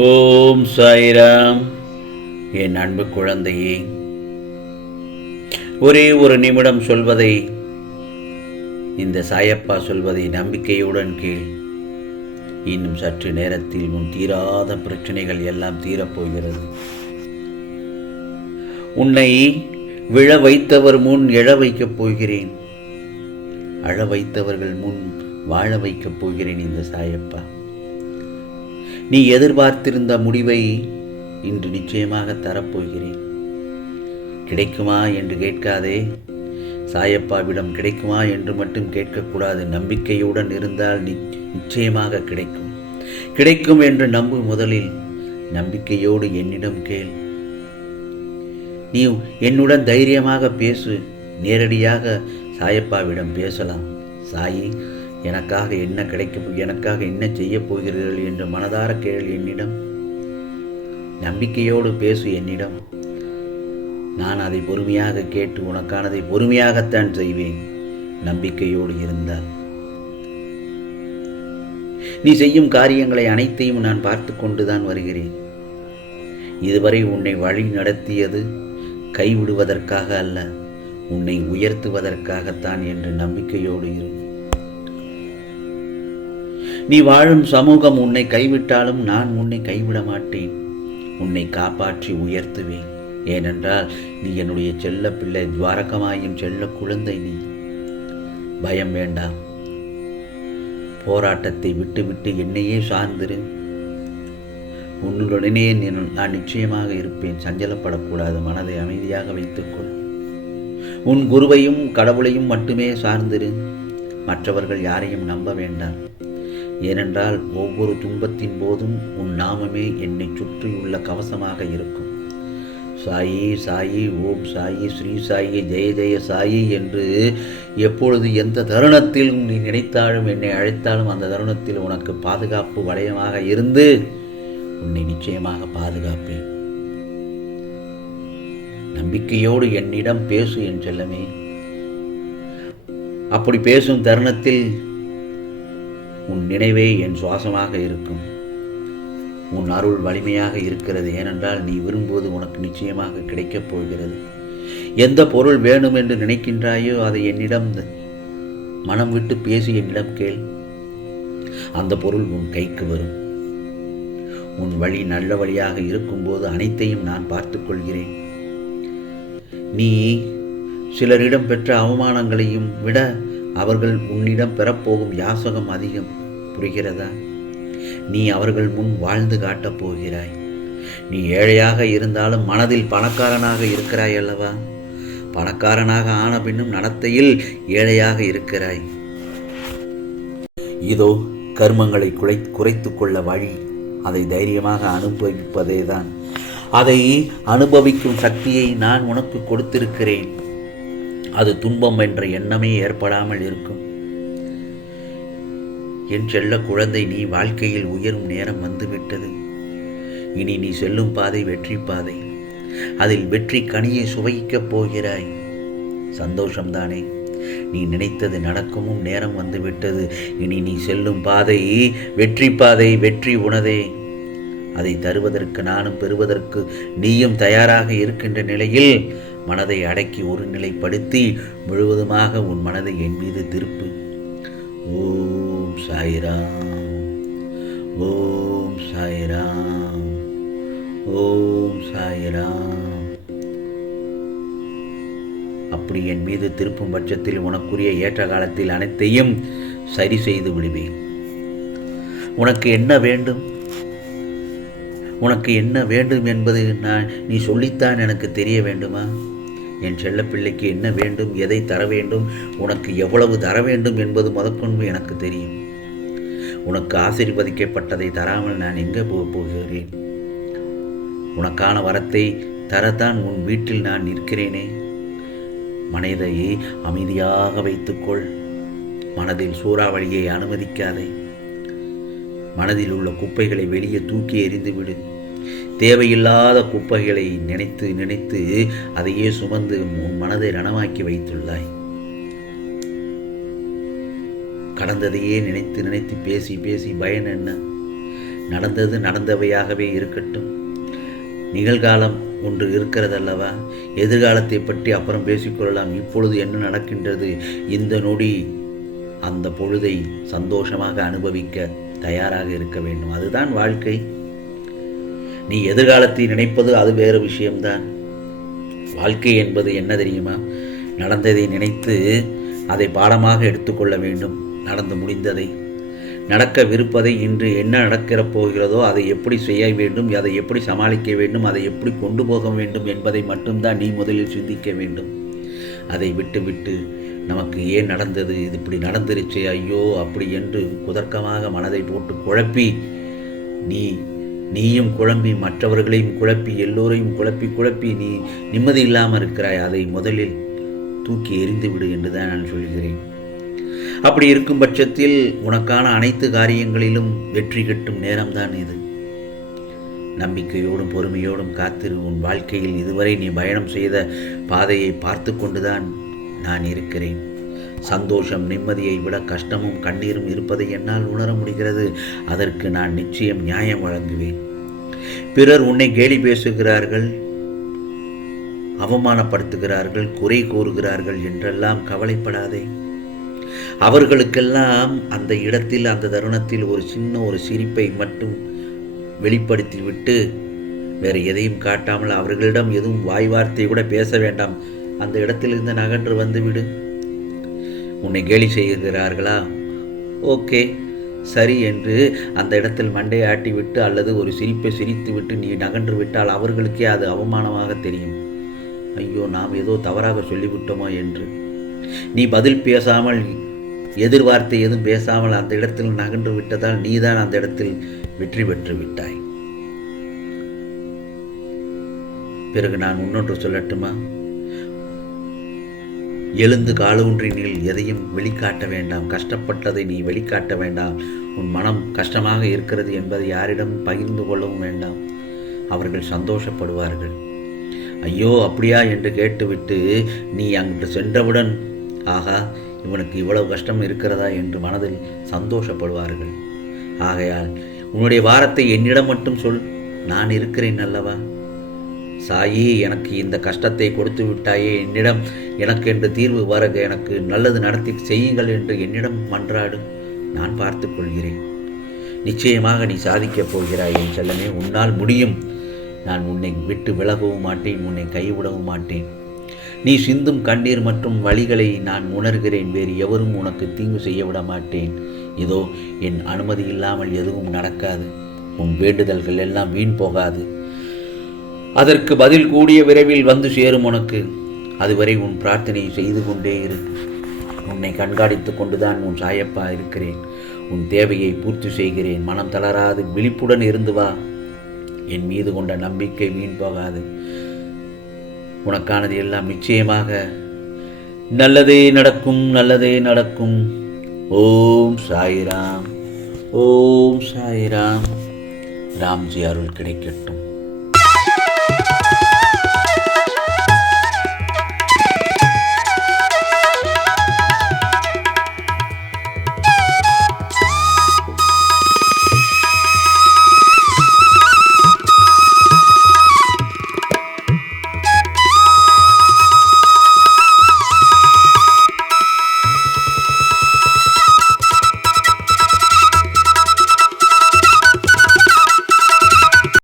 ஓம் சாய்ராம். என் அன்பு குழந்தையே, ஒரே ஒரு நிமிடம் சொல்வதை, இந்த சாயப்பா சொல்வதை நம்பிக்கையுடன் கேள். இன்னும் சற்று நேரத்தில் உன் தீராத பிரச்சனைகள் எல்லாம் தீரப்போகிறது. உன்னை விழ வைத்தவர் முன் எழ வைக்கப் போகிறேன். அழ வைத்தவர்கள் முன் வாழ வைக்கப் போகிறேன். இந்த சாயப்பா நீ எதிர்பார்த்திருந்த முடிவை இன்று நிச்சயமாக தரப்போகிறேன். கிடைக்குமா என்று கேட்காதே. சாயப்பாவிடம் கிடைக்குமா என்று மட்டும் கேட்கக்கூடாது. நம்பிக்கையுடன் இருந்தால் நிச்சயமாக கிடைக்கும். கிடைக்கும் என்று நம்பு. முதலில் நம்பிக்கையோடு என்னிடம் கேள். நீ என்னுடன் தைரியமாக பேசு. நேரடியாக சாயப்பாவிடம் பேசலாம். சாயி, எனக்காக என்ன கிடைக்கும், எனக்காக என்ன செய்ய போகிறீர்கள் என்று மனதார கேள் என்னிடம். நம்பிக்கையோடு பேசு என்னிடம். நான் அதை பொறுமையாக கேட்டு உனக்கானதை பொறுமையாகத்தான் செய்வேன். நம்பிக்கையோடு இருந்தால் நீ செய்யும் காரியங்களை அனைத்தையும் நான் பார்த்து கொண்டுதான் வருகிறேன். இதுவரை உன்னை வழி நடத்தியது கைவிடுவதற்காக அல்ல, உன்னை உயர்த்துவதற்காகத்தான் என்று நம்பிக்கையோடு இரு. நீ வாழும் சமூகம் உன்னை கைவிட்டாலும் நான் உன்னை கைவிட மாட்டேன். உன்னை காப்பாற்றி உயர்த்துவேன். ஏனென்றால் நீ என்னுடைய செல்ல பிள்ளை, துவாரகமாயும் செல்ல குழந்தை. நீ பயம் வேண்டாம். போராட்டத்தை விட்டுவிட்டு என்னையே சார்ந்திரு. உன்னுடனே நான் நிச்சயமாக இருப்பேன். சஞ்சலப்படக்கூடாது. மனதை அமைதியாக வைத்துக்கொள். உன் குருவையும் கடவுளையும் மட்டுமே சார்ந்திரு. மற்றவர்கள் யாரையும் நம்ப வேண்டாம். ஏனென்றால் ஒவ்வொரு துன்பத்தின் போதும் உன் நாமமே என்னை சுற்றியுள்ள கவசமாக இருக்கும். சாயி சாயி, ஓம் சாயி, ஸ்ரீ சாயி, ஜெய ஜெய சாயி என்று எப்பொழுது எந்த தருணத்தில் நீ நினைத்தாலும் என்னை அழைத்தாலும் அந்த தருணத்தில் உனக்கு பாதுகாப்பு வளையமாக இருந்து உன்னை நிச்சயமாக பாதுகாப்பேன். நம்பிக்கையோடு என்னிடம் பேசு என் செல்லமே. அப்படி பேசும் தருணத்தில் உன் நினைவே என் சுவாசமாக இருக்கும். உன் அருள் வலிமையாக இருக்கிறது. ஏனென்றால் நீ விரும்புவது உனக்கு நிச்சயமாக கிடைக்கப் போகிறது. எந்த பொருள் வேணும் என்று நினைக்கின்றாயோ அதை என்னிடம் மனம் விட்டு பேசி என்னிடம் கேள். அந்த பொருள் உன் கைக்கு வரும். உன் வழி நல்ல வழியாக இருக்கும்போது அனைத்தையும் நான் பார்த்துக் கொள்கிறேன். நீ சிலரிடம் பெற்ற அவமானங்களையும் விட அவர்கள் உன்னிடம் பெறப்போகும் யாசகம் அதிகம். புரிகிறதா? நீ அவர்கள் முன் வாழ்ந்து காட்டப் போகிறாய். நீ ஏழையாக இருந்தாலும் மனதில் பணக்காரனாக இருக்கிறாய் அல்லவா? பணக்காரனாக ஆன பின்னும் நடத்தையில் ஏழையாக இருக்கிறாய். இதோ கர்மங்களை குறைத்து கொள்ள வழி. அதை தைரியமாக அனுபவிப்பதேதான். அதை அனுபவிக்கும் சக்தியை நான் உனக்கு கொடுத்திருக்கிறேன். அது துன்பம் என்ற எண்ணமே ஏற்படாமல் இருக்கும். என் செல்ல குழந்தை, நீ வாழ்க்கையில் உயரும் நேரம் வந்துவிட்டது. இனி நீ செல்லும் பாதை வெற்றி பாதை. அதில் வெற்றி கனியை சுவைக்கப் போகிறாய். சந்தோஷம்தானே? நீ நினைத்தது நடக்குமும் நேரம் வந்துவிட்டது. இனி நீ செல்லும் பாதை வெற்றி பாதை. வெற்றி உனதே. அதை தருவதற்கு நானும் பெறுவதற்கு நீயும் தயாராக இருக்கின்ற நிலையில் மனதை அடக்கி ஒருநிலைப்படுத்தி முழுவதுமாக உன் மனதை என் மீது திருப்பு. ஓம் சாய்ராம், ஓம் சாய்ராம், ஓம் சாய்ராம். அப்படி என் மீது திருப்பும் பட்சத்தில் உனக்குரிய ஏற்ற காலத்தில் அனைத்தையும் சரி செய்து விடுவேன். உனக்கு என்ன வேண்டும்? உனக்கு என்ன வேண்டும் என்பது நீ சொல்லித்தான் எனக்கு தெரிய வேண்டுமா? என் செல்ல பிள்ளைக்கு என்ன வேண்டும், எதை தர வேண்டும், உனக்கு எவ்வளவு தர வேண்டும் என்பது முதற்கொண்டு எனக்கு தெரியும். உனக்கு ஆசீர்வதிக்கப்பட்டதை தராமல் நான் எங்கே போகிறேன்? உனக்கான வரத்தை தரத்தான் உன் வீட்டில் நான் நிற்கிறேனே. மனதை அமைதியாக வைத்துக்கொள். மனதில் சூறாவளியை அனுமதிக்காதே. மனதில் உள்ள குப்பைகளை வெளியே தூக்கி எறிந்துவிடு. தேவையில்லாத குப்பைகளை நினைத்து நினைத்து அதையே சுமந்து உன் மனதை ரணமாக்கி வைத்துள்ளாய். கடந்ததையே நினைத்து நினைத்து பேசி பேசி பயன் என்ன? நடந்தது நடந்தவையாகவே இருக்கட்டும். நிகழ்காலம் ஒன்று இருக்கிறதல்லவா? எதிர்காலத்தை பற்றி அப்புறம் பேசிக்கொள்ளலாம். இப்பொழுது என்ன நடக்கின்றது, இந்த நொடி அந்த பொழுதை சந்தோஷமாக அனுபவிக்க தயாராக இருக்க வேண்டும். அதுதான் வாழ்க்கை. நீ எதிர்காலத்தை நினைப்பது அது வேறு விஷயம்தான். வாழ்க்கை என்பது என்ன தெரியுமா? நடந்ததை நினைத்து அதை பாடமாக எடுத்துக்கொள்ள வேண்டும். நடந்து முடிந்ததை, நடக்கவிருப்பதை, இன்று என்ன நடக்கிற போகிறதோ அதை எப்படி செய்ய வேண்டும், அதை எப்படி சமாளிக்க வேண்டும், அதை எப்படி கொண்டு போக வேண்டும் என்பதை மட்டும்தான் நீ முதலில் சிந்திக்க வேண்டும். அதை விட்டு நமக்கு ஏன் நடந்தது, இது இப்படி நடந்துருச்சே, ஐயோ அப்படி என்று குதர்க்கமாக மனதை போட்டு குழப்பி நீயும் குழம்பி மற்றவர்களையும் குழப்பி எல்லோரையும் குழப்பி நீ நிம்மதி இல்லாமல் இருக்கிறாய். அதை முதலில் தூக்கி எறிந்து விடு என்றுதான் நான் சொல்கிறேன். அப்படி இருக்கும் பட்சத்தில் உனக்கான அனைத்து காரியங்களிலும் வெற்றி கிட்டும் நேரம்தான் இது. நம்பிக்கையோடும் பொறுமையோடும் காத்திரு. உன் வாழ்க்கையில் இதுவரை நீ பயணம் செய்த பாதையை பார்த்து கொண்டுதான் நான் இருக்கிறேன். சந்தோஷம் நிம்மதியை விட கஷ்டமும் கண்ணீரும் இருப்பதை என்னால் உணர முடிகிறது. அதற்கு நான் நிச்சயம் நியாயம் வழங்குவேன். பிறர் உன்னை கேலி பேசுகிறார்கள், அவமானப்படுத்துகிறார்கள், குறை கூறுகிறார்கள் என்றெல்லாம் கவலைப்படாதே. அவர்களுக்கெல்லாம் அந்த இடத்தில் அந்த தருணத்தில் ஒரு சின்ன சிரிப்பை மட்டும் வெளிப்படுத்திவிட்டு வேறு எதையும் காட்டாமல் அவர்களிடம் எதுவும் வாய் வார்த்தை கூட பேச வேண்டாம். அந்த இடத்திலிருந்து நகன்று வந்துவிடு. உன்னை கேலி செய்கிறார்களா? ஓகே சரி என்று அந்த இடத்தில் மண்டையை ஆட்டிவிட்டு அல்லது ஒரு சிரிப்பை சிரித்துவிட்டு நீ நகன்று விட்டால் அவர்களுக்கே அது அவமானமாக தெரியும். ஐயோ நாம் ஏதோ தவறாக சொல்லிவிட்டோமோ என்று. நீ பதில் பேசாமல் எதிர்வார்த்தை எதுவும் பேசாமல் அந்த இடத்தில் நகன்று விட்டதால் நீதான் அந்த இடத்தில் வெற்றி பெற்று விட்டாய். பிறகு நான் இன்னொன்று சொல்லட்டுமா? எழுந்து காலூன்றினில் எதையும் வெளிக்காட்ட வேண்டாம். கஷ்டப்பட்டதை நீ வெளிக்காட்ட வேண்டாம். உன் மனம் கஷ்டமாக இருக்கிறது என்பதை யாரிடம் பகிர்ந்து கொள்ளவும் வேண்டாம். அவர்கள் சந்தோஷப்படுவார்கள். ஐயோ அப்படியா என்று கேட்டுவிட்டு நீ அங்கு சென்றவுடன் ஆகா இவனுக்கு இவ்வளவு கஷ்டம் இருக்கிறதா என்று மனதில் சந்தோஷப்படுவார்கள். ஆகையால் உன்னுடைய வாரத்தை என்னிடம் மட்டும் சொல். நான் இருக்கிறேன் அல்லவா? சாயி எனக்கு இந்த கஷ்டத்தை கொடுத்து விட்டாயே, என்னிடம் எனக்கு என்று தீர்வு வர எனக்கு நல்லது நடத்தி செய்யுங்கள் என்று என்னிடம் மன்றாடு. நான் பார்த்து கொள்கிறேன். நிச்சயமாக நீ சாதிக்கப் போகிறாய் என் செல்லமே. உன்னால் முடியும். நான் உன்னை விட்டு விலகவும் மாட்டேன், உன்னை கைவிடவும் மாட்டேன். நீ சிந்தும் கண்ணீர் மற்றும் வழிகளை நான் உணர்கிறேன். வேறு எவரும் உனக்கு தீங்கு செய்ய விட மாட்டேன். இதோ என் அனுமதி இல்லாமல் எதுவும் நடக்காது. உன் வேண்டுதல்கள் எல்லாம் வீண் போகாது. அதற்கு பதில் கூடிய விரைவில் வந்து சேரும் உனக்கு. அதுவரை உன் பிரார்த்தனை செய்து கொண்டே இரு. உன்னை கண்காணித்து கொண்டுதான் உன் சாயப்பா இருக்கிறேன். உன் தேவையை பூர்த்தி செய்கிறேன். மனம் தளராது விழிப்புடன் இருந்து வா. என் மீது கொண்ட நம்பிக்கை வீண் போகாது. உனக்கானது எல்லாம் நிச்சயமாக நல்லதே நடக்கும், நல்லதே நடக்கும். ஓம் சாய்ராம், ஓம் சாய்ராம். ராம்ஜி அருள் கிடைக்கட்டும்.